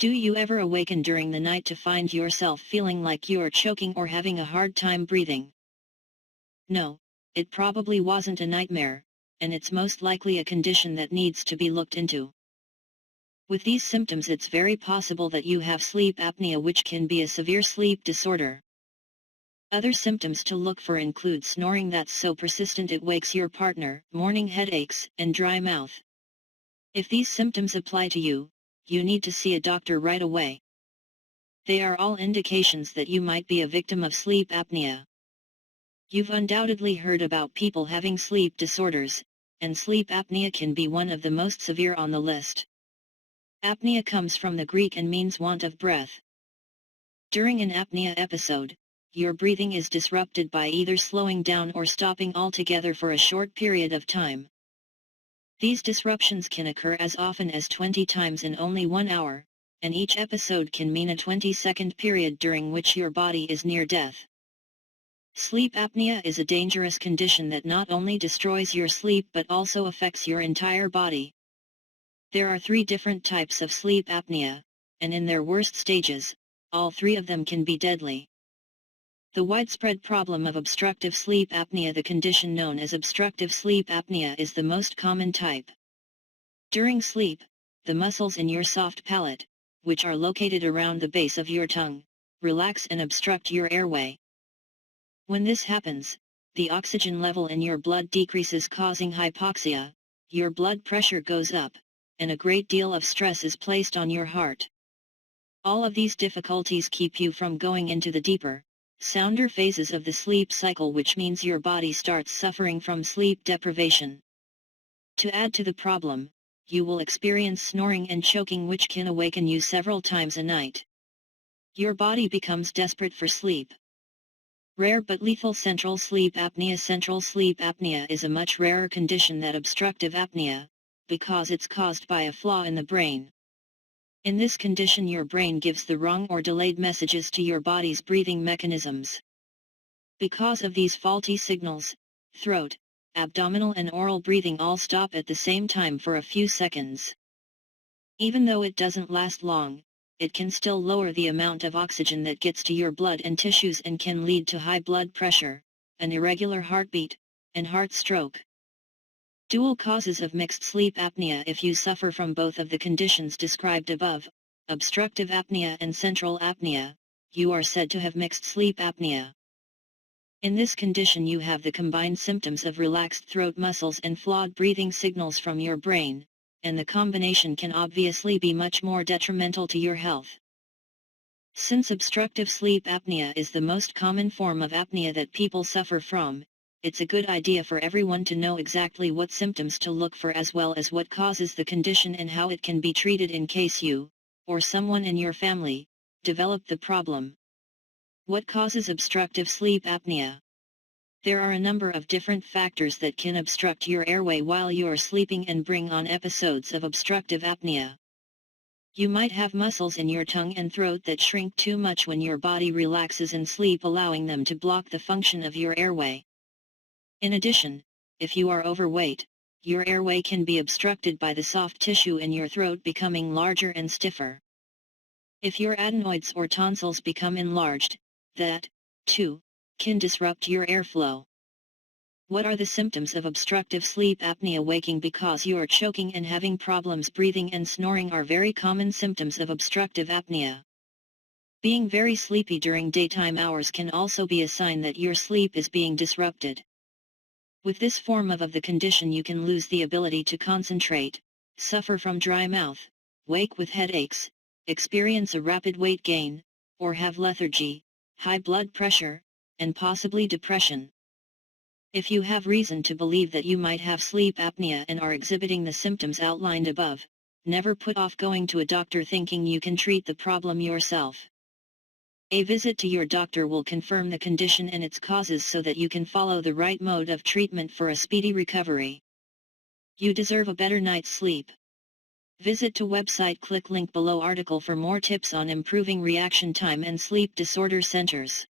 Do you ever awaken during the night to find yourself feeling like you're choking or having a hard time breathing? No, it probably wasn't a nightmare, and it's most likely a condition that needs to be looked into. With these symptoms, it's very possible that you have sleep apnea, which can be a severe sleep disorder. Other symptoms to look for include snoring that's so persistent it wakes your partner, morning headaches, and dry mouth. If these symptoms apply to you, you need to see a doctor right away. They are all indications that you might be a victim of sleep apnea. You've undoubtedly heard about people having sleep disorders, and sleep apnea can be one of the most severe on the list. Apnea comes from the Greek and means want of breath. During an apnea episode, your breathing is disrupted by either slowing down or stopping altogether for a short period of time. These disruptions can occur as often as 20 times in only 1 hour, and each episode can mean a 20-second period during which your body is near death. Sleep apnea is a dangerous condition that not only destroys your sleep but also affects your entire body. There are 3 different types of sleep apnea, and in their worst stages, all 3 of them can be deadly. The widespread problem of obstructive sleep apnea, the condition known as obstructive sleep apnea, is the most common type. During sleep, the muscles in your soft palate, which are located around the base of your tongue, relax and obstruct your airway. When this happens, the oxygen level in your blood decreases, causing hypoxia, your blood pressure goes up, and a great deal of stress is placed on your heart. All of these difficulties keep you from going into the deeper, sounder phases of the sleep cycle, which means your body starts suffering from sleep deprivation. To add to the problem, you will experience snoring and choking, which can awaken you several times a night. Your body becomes desperate for sleep. Rare but lethal central sleep apnea. Central sleep apnea is a much rarer condition than obstructive apnea, because it's caused by a flaw in the brain. In this condition, your brain gives the wrong or delayed messages to your body's breathing mechanisms. Because of these faulty signals, throat, abdominal and oral breathing all stop at the same time for a few seconds. Even though it doesn't last long, it can still lower the amount of oxygen that gets to your blood and tissues and can lead to high blood pressure, an irregular heartbeat, and heart stroke. Dual causes of mixed sleep apnea. If you suffer from both of the conditions described above, obstructive apnea and central apnea, you are said to have mixed sleep apnea. In this condition, you have the combined symptoms of relaxed throat muscles and flawed breathing signals from your brain, and the combination can obviously be much more detrimental to your health. Since obstructive sleep apnea is the most common form of apnea that people suffer from, it's a good idea for everyone to know exactly what symptoms to look for, as well as what causes the condition and how it can be treated in case you, or someone in your family, develop the problem. What causes obstructive sleep apnea? There are a number of different factors that can obstruct your airway while you are sleeping and bring on episodes of obstructive apnea. You might have muscles in your tongue and throat that shrink too much when your body relaxes in sleep, allowing them to block the function of your airway. In addition, if you are overweight, your airway can be obstructed by the soft tissue in your throat becoming larger and stiffer. If your adenoids or tonsils become enlarged, that, too, can disrupt your airflow. What are the symptoms of obstructive sleep apnea? Waking because you are choking and having problems breathing and snoring are very common symptoms of obstructive apnea. Being very sleepy during daytime hours can also be a sign that your sleep is being disrupted. With this form of the condition, you can lose the ability to concentrate, suffer from dry mouth, wake with headaches, experience a rapid weight gain, or have lethargy, high blood pressure, and possibly depression. If you have reason to believe that you might have sleep apnea and are exhibiting the symptoms outlined above, never put off going to a doctor thinking you can treat the problem yourself. A visit to your doctor will confirm the condition and its causes so that you can follow the right mode of treatment for a speedy recovery. You deserve a better night's sleep. Visit to website, click link below article for more tips on improving reaction time and sleep disorder centers.